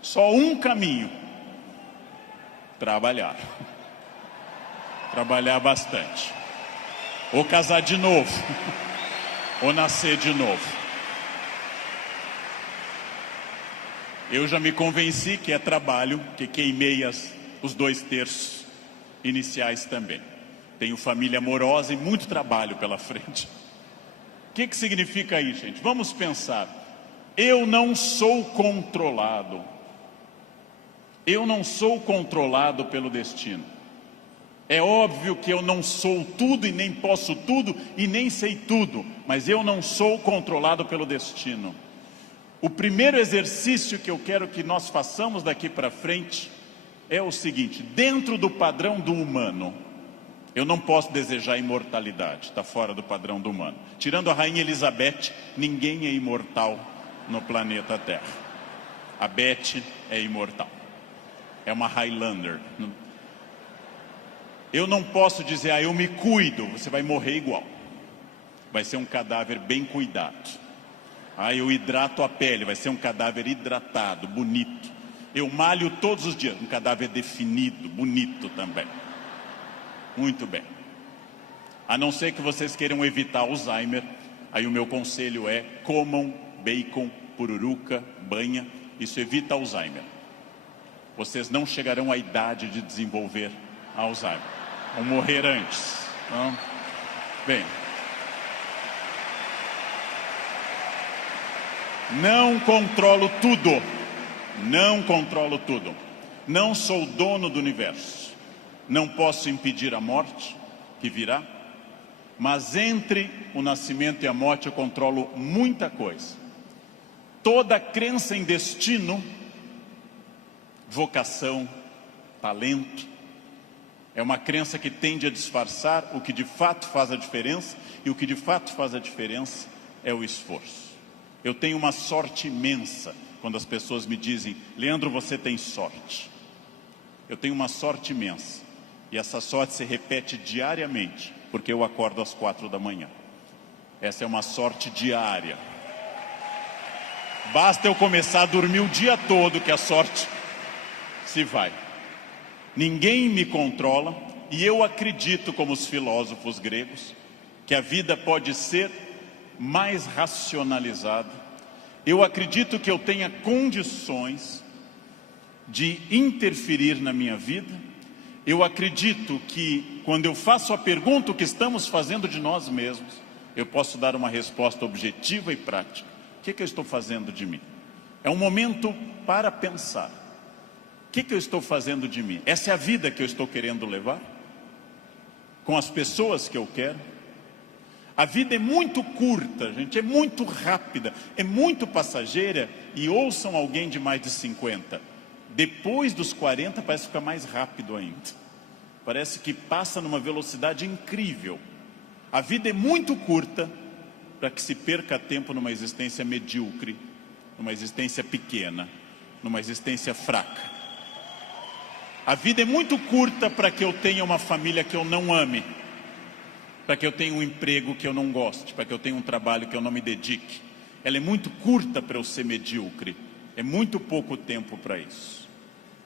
Só um caminho. Trabalhar. Trabalhar bastante. Ou casar de novo. Ou nascer de novo. Eu já me convenci que é trabalho, que queimei os 2/3 iniciais também. Tenho família amorosa e muito trabalho pela frente. O que significa isso, gente? Vamos pensar. Eu não sou controlado. Eu não sou controlado pelo destino. É óbvio que eu não sou tudo e nem posso tudo e nem sei tudo, mas eu não sou controlado pelo destino. O primeiro exercício que eu quero que nós façamos daqui para frente é o seguinte: dentro do padrão do humano, eu não posso desejar imortalidade, está fora do padrão do humano. Tirando a rainha Elizabeth, ninguém é imortal no planeta Terra. A Beth é imortal, é uma Highlander. Eu não posso dizer, eu me cuido, você vai morrer igual. Vai ser um cadáver bem cuidado. Eu hidrato a pele, vai ser um cadáver hidratado, bonito. Eu malho todos os dias, um cadáver definido, bonito também. Muito bem. A não ser que vocês queiram evitar Alzheimer, aí o meu conselho é: comam bacon, pururuca, banha, isso evita Alzheimer. Vocês não chegarão à idade de desenvolver Alzheimer. Vão morrer antes. Não? Bem. Não controlo tudo. Não controlo tudo. Não sou dono do universo. Não posso impedir a morte, que virá. Mas entre o nascimento e a morte eu controlo muita coisa. Toda crença em destino, vocação, talento, é uma crença que tende a disfarçar o que de fato faz a diferença. E o que de fato faz a diferença é o esforço. Eu tenho uma sorte imensa quando as pessoas me dizem: Leandro, você tem sorte. Eu tenho uma sorte imensa. E essa sorte se repete diariamente, porque eu acordo às 4 da manhã. Essa é uma sorte diária. Basta eu começar a dormir o dia todo que a sorte se vai. Ninguém me controla, e eu acredito, como os filósofos gregos, que a vida pode ser mais racionalizada. Eu acredito que eu tenha condições de interferir na minha vida. Eu acredito que quando eu faço a pergunta, o que estamos fazendo de nós mesmos, eu posso dar uma resposta objetiva e prática. O que eu estou fazendo de mim? É um momento para pensar. O que eu estou fazendo de mim? Essa é a vida que eu estou querendo levar? Com as pessoas que eu quero? A vida é muito curta, gente, é muito rápida, é muito passageira. E ouçam alguém de mais de 50. Depois dos 40 parece ficar mais rápido ainda. Parece que passa numa velocidade incrível. A vida é muito curta para que se perca tempo numa existência medíocre, numa existência pequena, numa existência fraca. A vida é muito curta para que eu tenha uma família que eu não ame, para que eu tenha um emprego que eu não goste, para que eu tenha um trabalho que eu não me dedique. Ela é muito curta para eu ser medíocre. É muito pouco tempo para isso.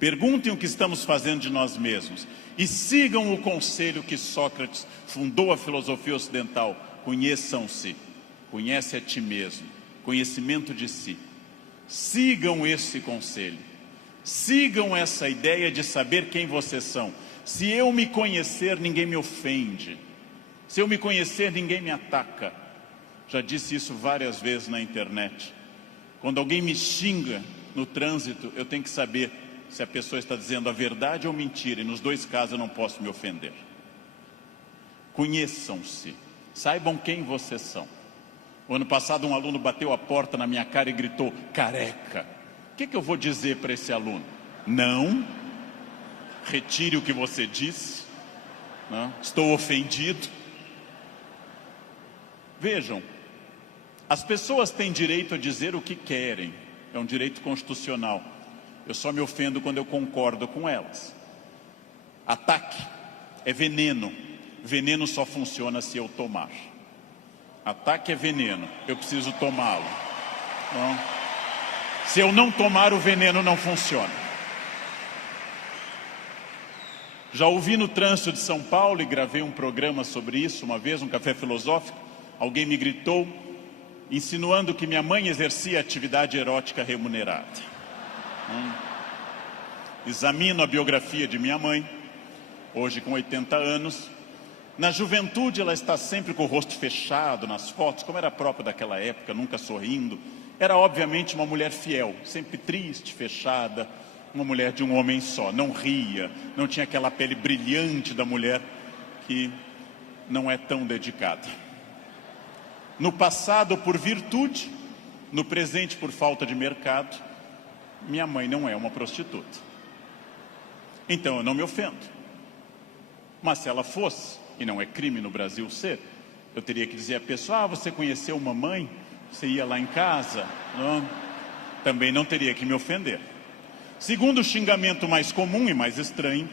Perguntem o que estamos fazendo de nós mesmos e sigam o conselho que Sócrates fundou a filosofia ocidental: conheçam-se, conhece a ti mesmo, conhecimento de si. Sigam esse conselho, sigam essa ideia de saber quem vocês são. Se eu me conhecer, ninguém me ofende. Se eu me conhecer, ninguém me ataca. Já disse isso várias vezes na internet. Quando alguém me xinga no trânsito, eu tenho que saber se a pessoa está dizendo a verdade ou mentira, e nos dois casos eu não posso me ofender. Conheçam-se, saibam quem vocês são. O ano passado um aluno bateu a porta na minha cara e gritou: careca. O que eu vou dizer para esse aluno? Não, retire o que você disse, não, estou ofendido. Vejam, as pessoas têm direito a dizer o que querem, é um direito constitucional. Eu só me ofendo quando eu concordo com elas. Ataque é veneno. Veneno só funciona se eu tomar. Ataque é veneno, eu preciso tomá-lo. Então, se eu não tomar, o veneno não funciona. Já ouvi no trânsito de São Paulo e gravei um programa sobre isso uma vez, um café filosófico. Alguém me gritou, insinuando que minha mãe exercia atividade erótica remunerada. Examino a biografia de minha mãe, hoje com 80 anos. Na juventude ela está sempre com o rosto fechado nas fotos, como era próprio daquela época, nunca sorrindo. Era obviamente uma mulher fiel, sempre triste, fechada, uma mulher de um homem só. Não ria, não tinha aquela pele brilhante da mulher que não é tão dedicada. No passado por virtude, no presente por falta de mercado, minha mãe não é uma prostituta. Então eu não me ofendo. Mas se ela fosse, e não é crime no Brasil ser, eu teria que dizer à pessoa, você conheceu uma mãe? Você ia lá em casa? Não. Também não teria que me ofender. Segundo o xingamento mais comum e mais estranho,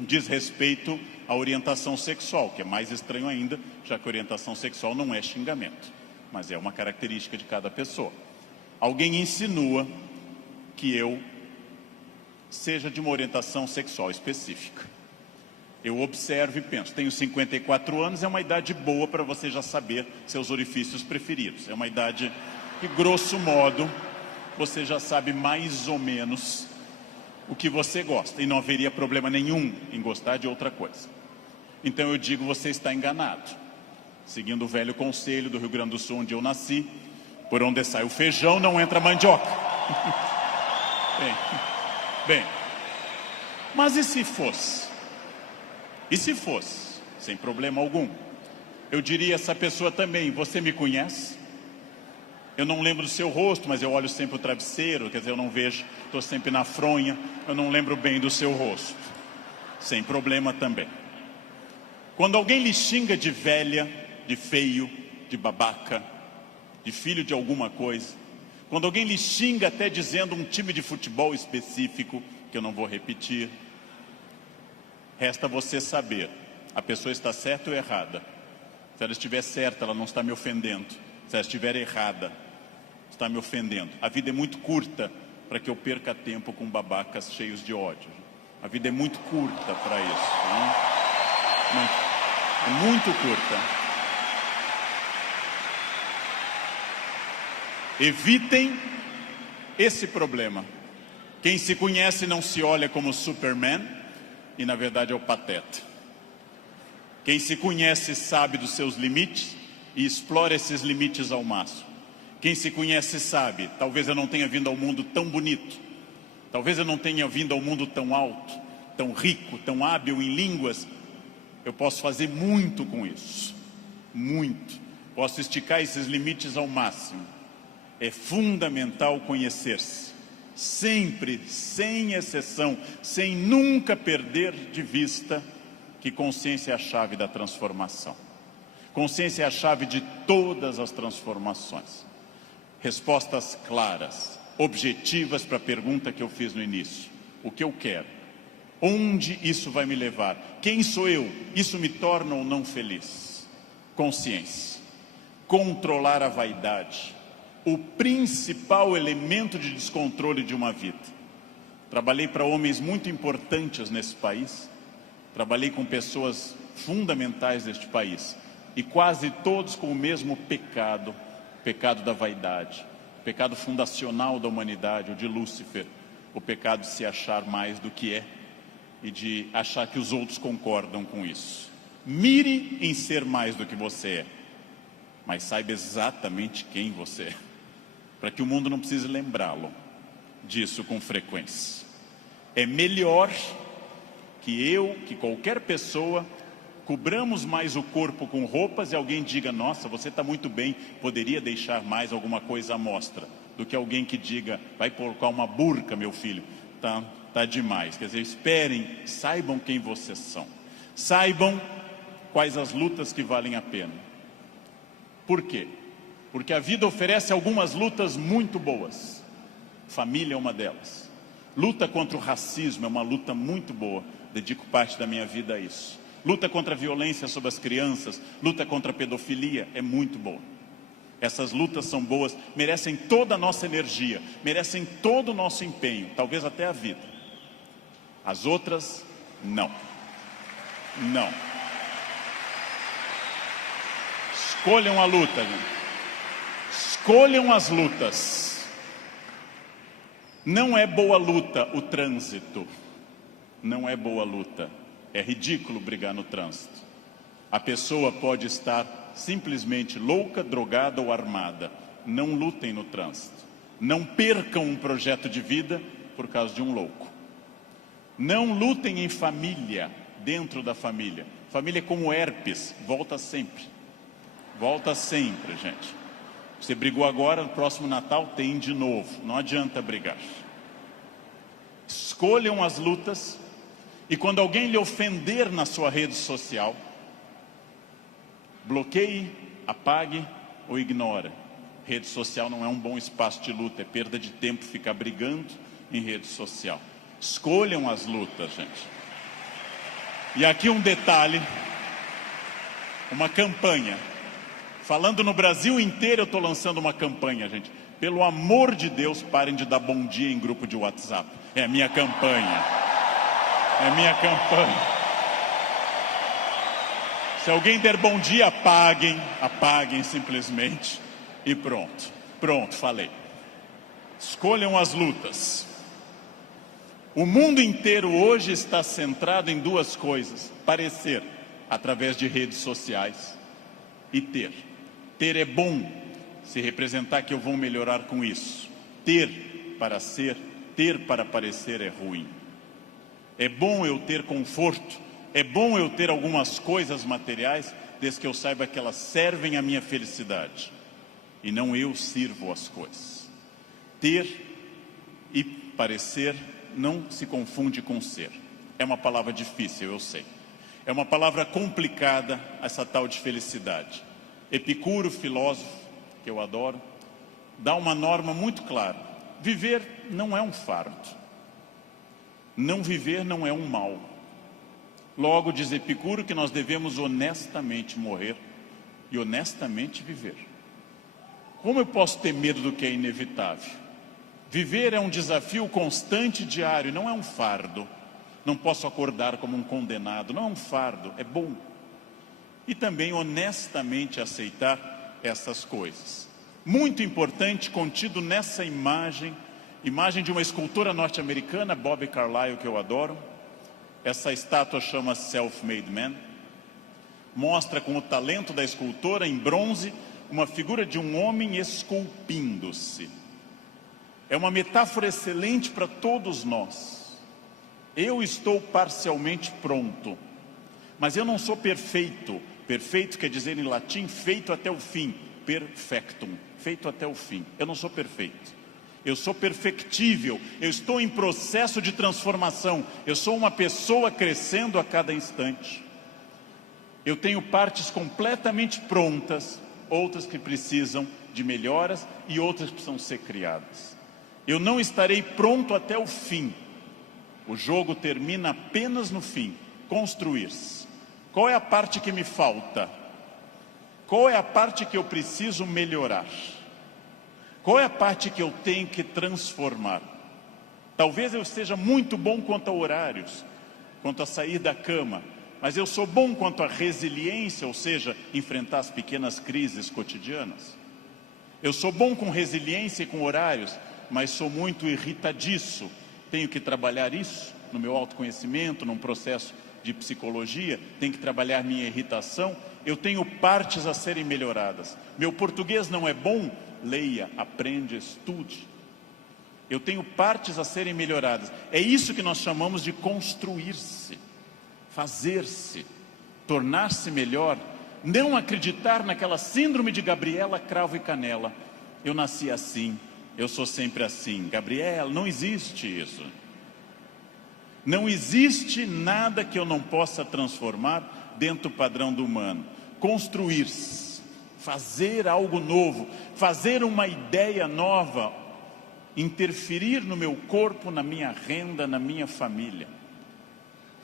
diz respeito à orientação sexual, que é mais estranho ainda, já que orientação sexual não é xingamento, mas é uma característica de cada pessoa. Alguém insinua que eu seja de uma orientação sexual específica. Eu observo e penso, tenho 54 anos, é uma idade boa para você já saber seus orifícios preferidos. É uma idade que, grosso modo, você já sabe mais ou menos o que você gosta. E não haveria problema nenhum em gostar de outra coisa. Então eu digo, você está enganado. Seguindo o velho conselho do Rio Grande do Sul, onde eu nasci, por onde sai o feijão, não entra a mandioca. Bem, mas e se fosse? E se fosse, sem problema algum, eu diria a essa pessoa também, você me conhece? Eu não lembro do seu rosto, mas eu olho sempre o travesseiro, quer dizer, eu não vejo, estou sempre na fronha, eu não lembro bem do seu rosto. Sem problema também. Quando alguém lhe xinga de velha, de feio, de babaca, de filho de alguma coisa, quando alguém lhe xinga até dizendo um time de futebol específico, que eu não vou repetir, resta você saber, a pessoa está certa ou errada. Se ela estiver certa, ela não está me ofendendo. Se ela estiver errada, está me ofendendo. A vida é muito curta para que eu perca tempo com babacas cheios de ódio. A vida é muito curta para isso. Não? É muito curta. Evitem esse problema. Quem se conhece não se olha como Superman, e na verdade é o pateta. Quem se conhece sabe dos seus limites e explora esses limites ao máximo. Quem se conhece sabe, talvez eu não tenha vindo ao mundo tão bonito, talvez eu não tenha vindo ao mundo tão alto, tão rico, tão hábil em línguas. Eu posso fazer muito com isso, muito. Posso esticar esses limites ao máximo. É fundamental conhecer-se. Sempre, sem exceção, sem nunca perder de vista que consciência é a chave da transformação. Consciência é a chave de todas as transformações. Respostas claras, objetivas para a pergunta que eu fiz no início. O que eu quero? Onde isso vai me levar? Quem sou eu? Isso me torna ou não feliz? Consciência. Controlar a vaidade. O principal elemento de descontrole de uma vida. Trabalhei para homens muito importantes nesse país, trabalhei com pessoas fundamentais deste país, e quase todos com o mesmo pecado, o pecado da vaidade, o pecado fundacional da humanidade, o de Lúcifer, o pecado de se achar mais do que é, e de achar que os outros concordam com isso. Mire em ser mais do que você é, mas saiba exatamente quem você é, para que o mundo não precise lembrá-lo disso com frequência. É melhor que qualquer pessoa, cobramos mais o corpo com roupas e alguém diga, nossa, você está muito bem, poderia deixar mais alguma coisa à mostra, do que alguém que diga, vai colocar uma burca, meu filho, tá demais. Quer dizer, esperem, saibam quem vocês são, saibam quais as lutas que valem a pena. Por quê? Porque a vida oferece algumas lutas muito boas. Família é uma delas. Luta contra o racismo é uma luta muito boa. dedico parte da minha vida a isso. Luta contra a violência sobre as crianças, luta contra a pedofilia, é muito boa. Essas lutas são boas, merecem toda a nossa energia, merecem todo o nosso empenho, talvez até a vida. As outras, não. Não. Escolham a luta, gente. Escolham as lutas. Não é boa luta o trânsito. Não é boa luta. É ridículo brigar no trânsito. A pessoa pode estar simplesmente louca, drogada ou armada. Não lutem no trânsito. Não percam um projeto de vida por causa de um louco. Não lutem em família, dentro da família. Família é como herpes, volta sempre. Volta sempre, gente. Você brigou agora, no próximo Natal tem de novo. Não adianta brigar. Escolham as lutas. E quando alguém lhe ofender na sua rede social, bloqueie, apague ou ignore. Rede social não é um bom espaço de luta, é perda de tempo ficar brigando em rede social. Escolham as lutas, gente. E aqui um detalhe, uma campanha. Falando no Brasil inteiro, eu estou lançando uma campanha, gente. Pelo amor de Deus, parem de dar bom dia em grupo de WhatsApp. É a minha campanha. É minha campanha. Se alguém der bom dia, apaguem simplesmente e pronto. Pronto, falei. Escolham as lutas. O mundo inteiro hoje está centrado em duas coisas: parecer, através de redes sociais, e ter. Ter é bom, se representar que eu vou melhorar com isso. Ter para ser, ter para parecer é ruim. É bom eu ter conforto, é bom eu ter algumas coisas materiais, desde que eu saiba que elas servem à minha felicidade, e não eu sirvo as coisas. Ter e parecer não se confunde com ser. É uma palavra difícil, eu sei. É uma palavra complicada, essa tal de felicidade. Epicuro, filósofo, que eu adoro, dá uma norma muito clara. Viver não é um fardo. Não viver não é um mal. Logo, diz Epicuro que nós devemos honestamente morrer e honestamente viver. Como eu posso ter medo do que é inevitável? Viver é um desafio constante, diário, não é um fardo. Não posso acordar como um condenado, não é um fardo, é bom. E também honestamente aceitar essas coisas. Muito importante, contido nessa imagem de uma escultora norte-americana, Bobby Carlyle, que eu adoro. Essa estátua chama Self-Made Man. Mostra com o talento da escultora, em bronze, uma figura de um homem esculpindo-se. É uma metáfora excelente para todos nós. Eu estou parcialmente pronto, mas eu não sou perfeito. Perfeito quer dizer em latim, feito até o fim. Perfectum, feito até o fim. Eu não sou perfeito. Eu sou perfectível, eu estou em processo de transformação, eu sou uma pessoa crescendo a cada instante. Eu tenho partes completamente prontas, outras que precisam de melhoras e outras que precisam ser criadas. Eu não estarei pronto até o fim. O jogo termina apenas no fim, construir-se. Qual é a parte que me falta? Qual é a parte que eu preciso melhorar? Qual é a parte que eu tenho que transformar? Talvez eu seja muito bom quanto a horários, quanto a sair da cama, mas eu sou bom quanto a resiliência, ou seja, enfrentar as pequenas crises cotidianas. Eu sou bom com resiliência e com horários, mas sou muito irritadiço. Tenho que trabalhar isso no meu autoconhecimento, num processo de psicologia, tenho que trabalhar minha irritação. Eu tenho partes a serem melhoradas. Meu português não é bom? Leia, aprende, estude. Eu tenho partes a serem melhoradas. É isso que nós chamamos de construir-se, fazer-se, tornar-se melhor. Não acreditar naquela síndrome de Gabriela, cravo e canela. Eu nasci assim, eu sou sempre assim. Gabriela, não existe isso. Não existe nada que eu não possa transformar dentro do padrão do humano. Construir-se. Fazer algo novo, fazer uma ideia nova, interferir no meu corpo, na minha renda, na minha família.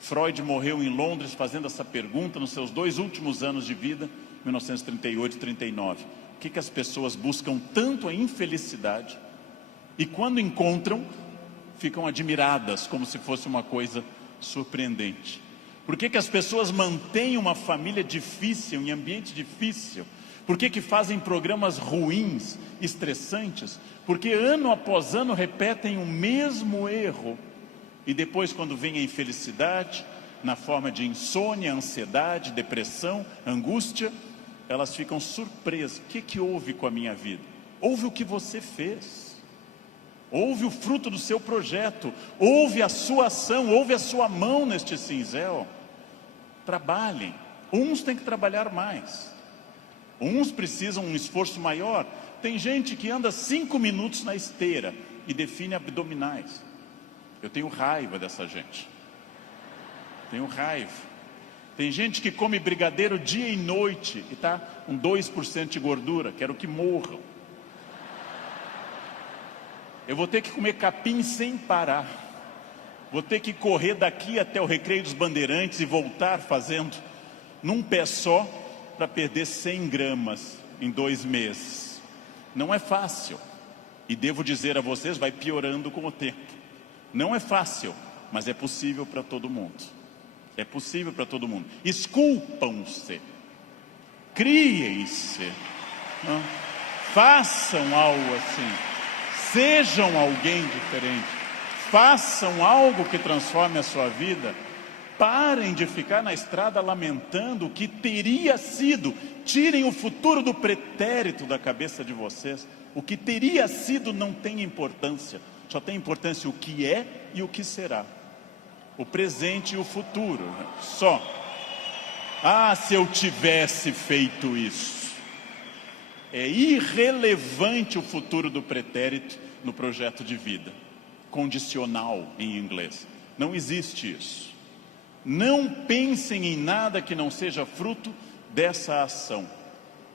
Freud morreu em Londres fazendo essa pergunta nos seus 2 últimos anos de vida, 1938 e 39. O que as pessoas buscam tanto a infelicidade e quando encontram, ficam admiradas como se fosse uma coisa surpreendente? Por que as pessoas mantêm uma família difícil, em ambiente difícil? Por que fazem programas ruins, estressantes? Porque ano após ano repetem o mesmo erro. E depois, quando vem a infelicidade, na forma de insônia, ansiedade, depressão, angústia, elas ficam surpresas. O que houve com a minha vida? Houve o que você fez. Houve o fruto do seu projeto. Houve a sua ação, houve a sua mão neste cinzel. Trabalhem. Uns têm que trabalhar mais. Uns precisam um esforço maior. Tem gente que anda 5 minutos na esteira e define abdominais. Eu tenho raiva dessa gente. Tenho raiva. Tem gente que come brigadeiro dia e noite e está com 2% de gordura. Quero que morram. Eu vou ter que comer capim sem parar. Vou ter que correr daqui até o Recreio dos Bandeirantes e voltar fazendo num pé só para perder 100 gramas em 2 meses. Não é fácil. E devo dizer a vocês, vai piorando com o tempo. Não é fácil, mas é possível para todo mundo. É possível para todo mundo. Esculpam-se. Criem-se. Façam algo assim. Sejam alguém diferente. Façam algo que transforme a sua vida. Parem de ficar na estrada lamentando o que teria sido. Tirem o futuro do pretérito da cabeça de vocês. O que teria sido não tem importância. Só tem importância o que é e o que será. O presente e o futuro. Só. Ah, se eu tivesse feito isso. É irrelevante o futuro do pretérito no projeto de vida. Condicional em inglês. Não existe isso. Não pensem em nada que não seja fruto dessa ação.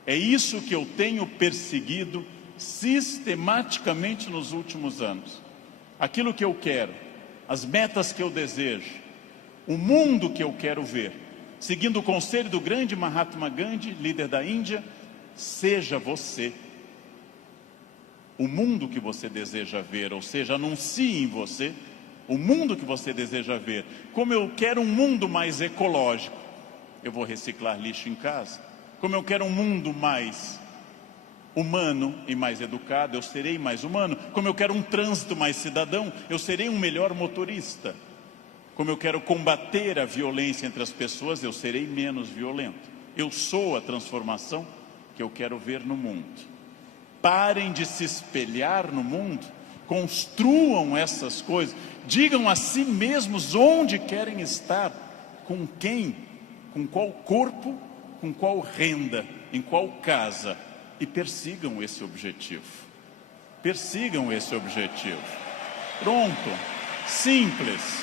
É isso que eu tenho perseguido sistematicamente nos últimos anos. Aquilo que eu quero, as metas que eu desejo, o mundo que eu quero ver, seguindo o conselho do grande Mahatma Gandhi, líder da Índia, seja você o mundo que você deseja ver, ou seja, anuncie em você o mundo que você deseja ver. Como eu quero um mundo mais ecológico, eu vou reciclar lixo em casa. Como eu quero um mundo mais humano e mais educado, eu serei mais humano. Como eu quero um trânsito mais cidadão, eu serei um melhor motorista. Como eu quero combater a violência entre as pessoas, eu serei menos violento. Eu sou a transformação que eu quero ver no mundo. Parem de se espelhar no mundo, construam essas coisas, digam a si mesmos onde querem estar, com quem, com qual corpo, com qual renda, em qual casa. E persigam esse objetivo. Persigam esse objetivo. Pronto. Simples.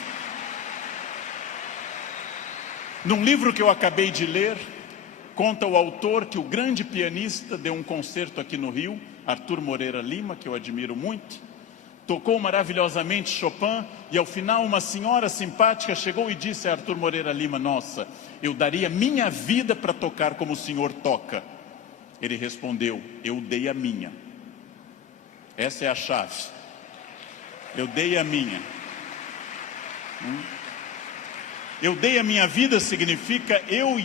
Num livro que eu acabei de ler, conta o autor que o grande pianista deu um concerto aqui no Rio, Arthur Moreira Lima, que eu admiro muito, tocou maravilhosamente Chopin, e ao final uma senhora simpática chegou e disse a Arthur Moreira Lima: nossa, eu daria minha vida para tocar como o senhor toca. Ele respondeu: eu dei a minha. Essa é a chave. Eu dei a minha. Eu dei a minha vida significa eu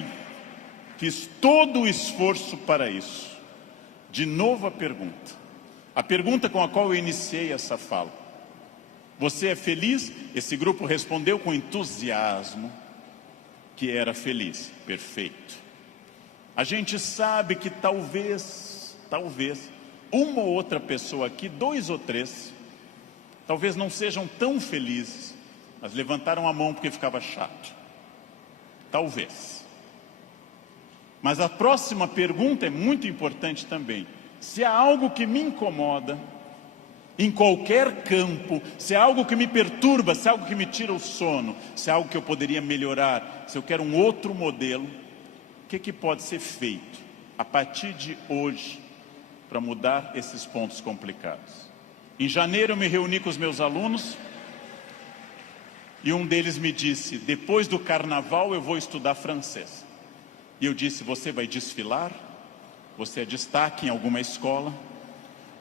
fiz todo o esforço para isso. De novo a pergunta com a qual eu iniciei essa fala. Você é feliz? Esse grupo respondeu com entusiasmo que era feliz. Perfeito. A gente sabe que talvez, uma ou outra pessoa aqui, 2 ou 3, talvez não sejam tão felizes, mas levantaram a mão porque ficava chato. Talvez. Mas a próxima pergunta é muito importante também. Se há algo que me incomoda, em qualquer campo, se há algo que me perturba, se há algo que me tira o sono, se há algo que eu poderia melhorar, se eu quero um outro modelo, o que pode ser feito a partir de hoje para mudar esses pontos complicados? Em janeiro eu me reuni com os meus alunos E um deles me disse: depois do carnaval eu vou estudar francês. E eu disse: você vai desfilar? Você é destaque em alguma escola?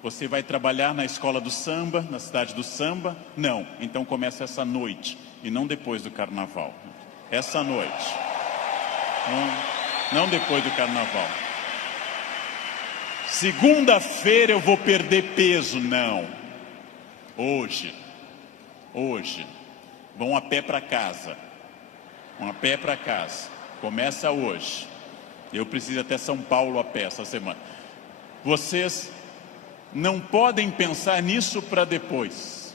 Você vai trabalhar na escola do samba, na cidade do samba? Não, então começa essa noite, e não depois do carnaval. Essa noite. Não depois do carnaval. Segunda-feira eu vou perder peso. Não. Hoje. Vão a pé para casa. Começa hoje. Eu preciso ir até São Paulo a pé essa semana. Vocês não podem pensar nisso para depois.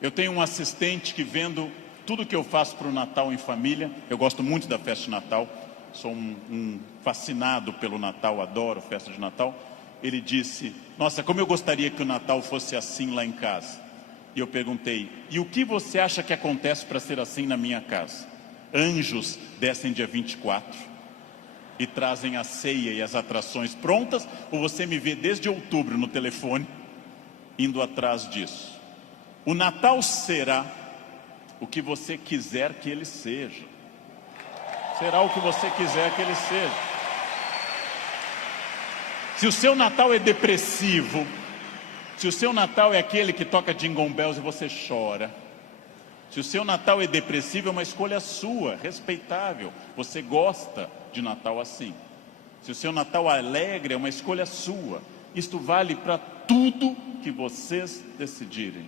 Eu tenho um assistente que, vendo tudo que eu faço para o Natal em família, eu gosto muito da festa de Natal, sou um fascinado pelo Natal, adoro festa de Natal. Ele disse: nossa, como eu gostaria que o Natal fosse assim lá em casa. E eu perguntei: e o que você acha que acontece para ser assim na minha casa? Anjos descem dia 24 e trazem a ceia e as atrações prontas, ou você me vê desde outubro no telefone indo atrás disso? O Natal será o que você quiser que ele seja. Será o que você quiser que ele seja. Se o seu Natal é depressivo, se o seu Natal é aquele que toca Jingle Bells e você chora, se o seu Natal é depressivo, é uma escolha sua, respeitável. Você gosta de Natal assim. Se o seu Natal é alegre, é uma escolha sua. Isto vale para tudo que vocês decidirem.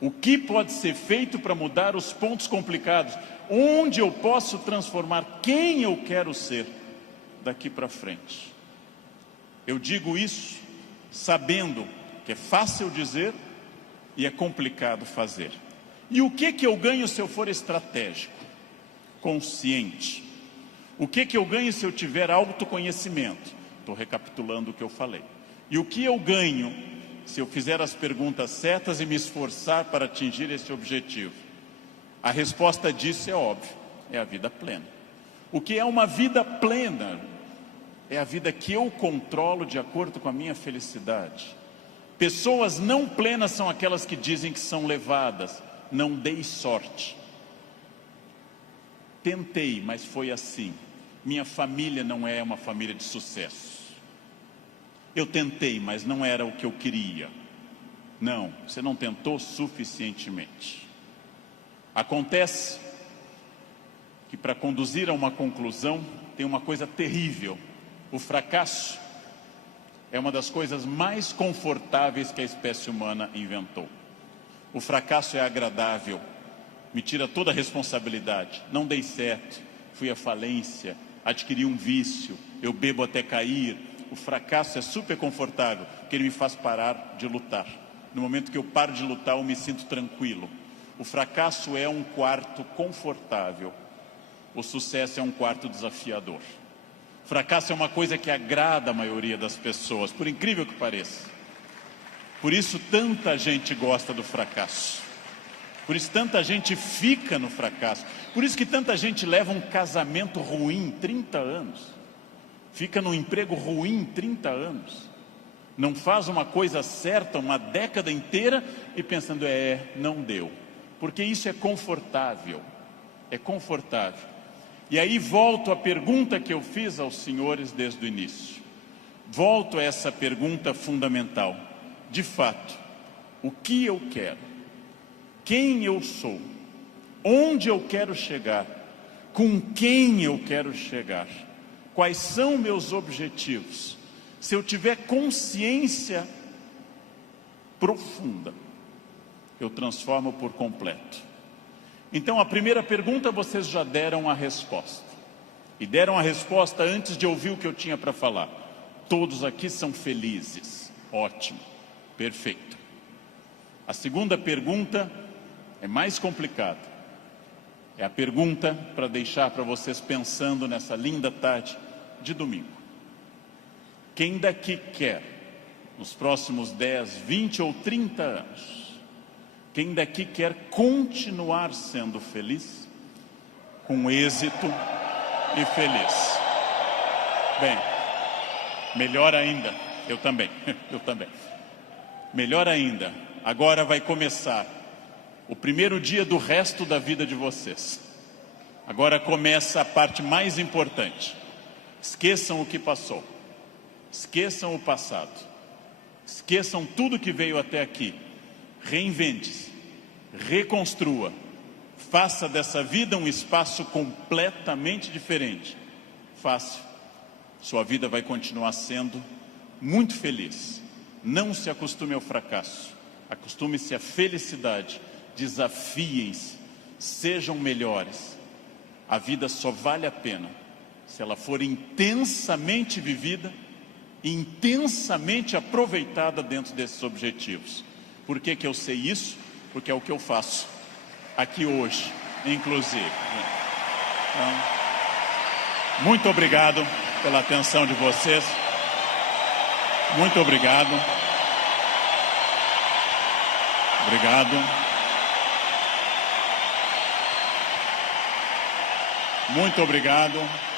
O que pode ser feito para mudar os pontos complicados? Onde eu posso transformar quem eu quero ser daqui para frente? Eu digo isso sabendo que é fácil dizer e é complicado fazer. E o que eu ganho se eu for estratégico, consciente? O que eu ganho se eu tiver autoconhecimento? Estou recapitulando o que eu falei. E o que eu ganho se eu fizer as perguntas certas e me esforçar para atingir esse objetivo? A resposta disso é óbvia, é a vida plena. O que é uma vida plena? É a vida que eu controlo de acordo com a minha felicidade. Pessoas não plenas são aquelas que dizem que são levadas. Não dei sorte. Tentei, mas foi assim. Minha família não é uma família de sucesso. Eu tentei, mas não era o que eu queria. Não, você não tentou suficientemente. Acontece que, para conduzir a uma conclusão, tem uma coisa terrível. O fracasso é uma das coisas mais confortáveis que a espécie humana inventou. O fracasso é agradável, me tira toda a responsabilidade. Não dei certo, fui à falência, adquiri um vício, eu bebo até cair. O fracasso é super confortável, porque ele me faz parar de lutar. No momento que eu paro de lutar, eu me sinto tranquilo. O fracasso é um quarto confortável, o sucesso é um quarto desafiador. O fracasso é uma coisa que agrada a maioria das pessoas, por incrível que pareça. Por isso tanta gente gosta do fracasso. Por isso tanta gente fica no fracasso. Por isso que tanta gente leva um casamento ruim 30 anos. Fica num emprego ruim 30 anos. Não faz uma coisa certa uma década inteira e pensando, não deu. Porque isso é confortável. É confortável. E aí volto à pergunta que eu fiz aos senhores desde o início. Volto a essa pergunta fundamental. De fato, o que eu quero? Quem eu sou? Onde eu quero chegar? Com quem eu quero chegar? Quais são meus objetivos? Se eu tiver consciência profunda, eu transformo por completo. Então, a primeira pergunta vocês já deram a resposta. E deram a resposta antes de ouvir o que eu tinha para falar. Todos aqui são felizes. Ótimo. Perfeito. A segunda pergunta é mais complicada. É a pergunta para deixar para vocês pensando nessa linda tarde de domingo. Quem daqui quer, nos próximos 10, 20 ou 30 anos, quem daqui quer continuar sendo feliz, com êxito e feliz? Bem, melhor ainda, eu também. Melhor ainda, agora vai começar o primeiro dia do resto da vida de vocês. Agora começa a parte mais importante. Esqueçam o que passou. Esqueçam o passado. Esqueçam tudo que veio até aqui. Reinvente-se. Reconstrua. Faça dessa vida um espaço completamente diferente. Fácil. Sua vida vai continuar sendo muito feliz. Não se acostume ao fracasso. Acostume-se à felicidade. Desafiem-se. Sejam melhores. A vida só vale a pena se ela for intensamente vivida, intensamente aproveitada dentro desses objetivos. Por que que eu sei isso? Porque é o que eu faço aqui hoje, inclusive. Então, muito obrigado pela atenção de vocês. Muito obrigado. Obrigado. Muito obrigado.